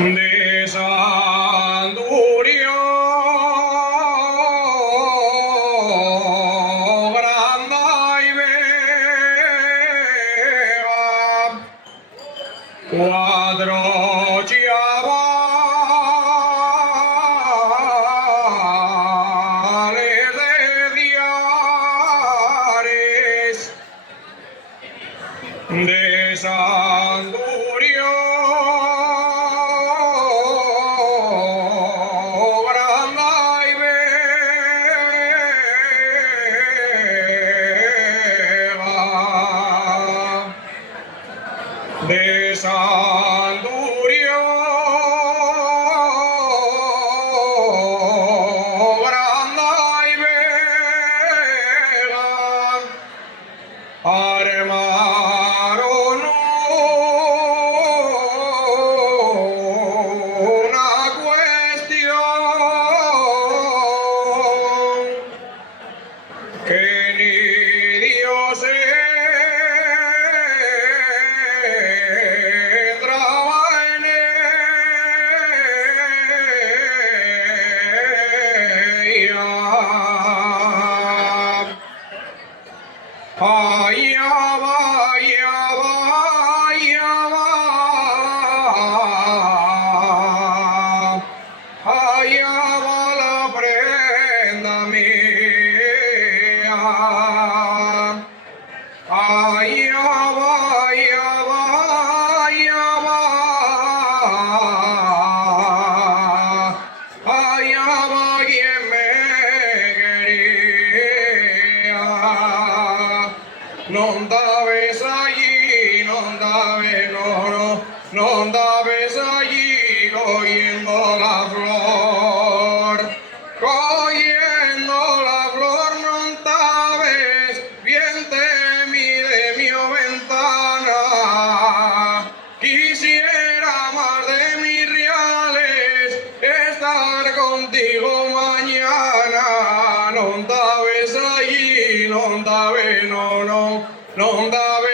de Santurio grande y vega, cuatro chavales de diares de Santurio grande y vega, de Santurio grande y vega, armaron una cuestión que ni Dios entraba en ella. Allá va, allá va, allá va, allá va la prenda mía. Allá va, allá va, allá va, allá va quien me quería. Non daves allí, non daves, non daves allí, cogiendo la flor, cogiendo la flor, non daves, bien de mi ventana, quisiera más de mis reales, estar contigo mañana, non daves allí, non daves, non daves